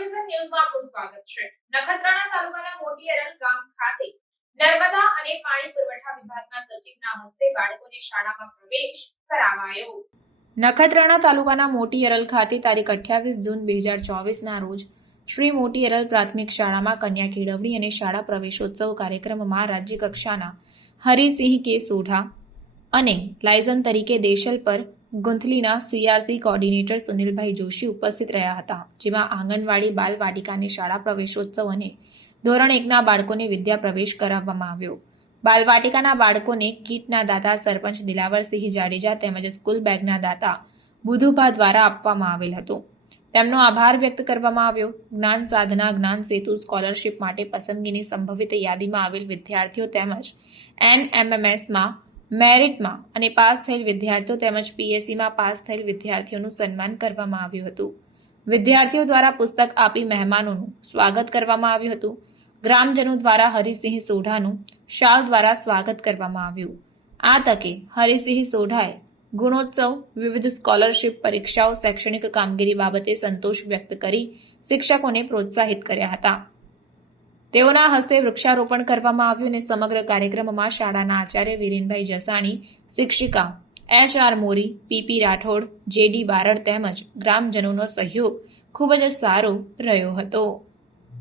સ્વાગત છે. નખત્રાણા તાલુકાના મોટી એરલ ગામ ખાતે નર્મદા અને પાણી પુરવઠા વિભાગના સચિવના હસ્તે બાળકોને શાળામાં પ્રવેશ કરાવાયો. નખત્રાણા તાલુકાના મોટી એરલ ખાતે તારીખ અઠ્યાવીસ જૂન બે હજાર ચોવીસના રોજ શ્રી મોટી એરલ પ્રાથમિક શાળામાં કન્યા કેળવણી અને શાળા પ્રવેશોત્સવ કાર્યક્રમમાં રાજ્ય કક્ષાના હરિસિંહ કે સોઢા અને લાયઝન તરીકે દેશલ પર ગુંથલીના સીઆરસી કોર્ડિનેટર સુનિલભાઈ જોશી ઉપસ્થિત રહ્યા હતા, જેમાં આંગણવાડી બાલ વાટિકાની શાળા પ્રવેશોત્સવ અને ધોરણ એકના બાળકોને વિદ્યા પ્રવેશ કરાવવામાં આવ્યો. બાલવાટિકાના બાળકોને કીટના દાતા સરપંચ દિલાવરસિંહ જાડેજા તેમજ સ્કૂલ બેગના દાતા બુધુભા દ્વારા આપવામાં આવેલ હતો. તેમનો આભાર વ્યક્ત કરવામાં આવ્યો. જ્ઞાન સાધના, જ્ઞાન સેતુ, સ્કોલરશીપ માટે પસંદગીની સંભવિત યાદીમાં આવેલ વિદ્યાર્થીઓ તેમજ એનએમએમએસમાં મેરિટમાં અને પાસ થયેલ વિદ્યાર્થીઓ તેમજ પીએસસીમાં પાસ થયેલ વિદ્યાર્થીઓનું સન્માન કરવામાં આવ્યું હતું. વિદ્યાર્થીઓ દ્વારા પુસ્તક આપી મહેમાનોનું સ્વાગત કરવામાં આવ્યું હતું. ગ્રામજનો દ્વારા હરિસિંહ સોઢાનું શાલ દ્વારા સ્વાગત કરવામાં આવ્યું. આ તકે હરિસિંહ સોઢાએ ગુણોત્સવ, વિવિધ સ્કોલરશિપ પરીક્ષાઓ, શૈક્ષણિક કામગીરી બાબતે સંતોષ વ્યક્ત કરી શિક્ષકોને પ્રોત્સાહિત કર્યા હતા. તેઓના હસ્તે વૃક્ષારોપણ કરવામાં આવ્યું અને સમગ્ર કાર્યક્રમમાં શાળાના આચાર્ય વિરેનભાઈ જસાણી, શિક્ષિકા H R Mori P P Rathod J D Barad તેમજ ગ્રામજનોનો સહયોગ ખૂબ જ સારો રહ્યો હતો.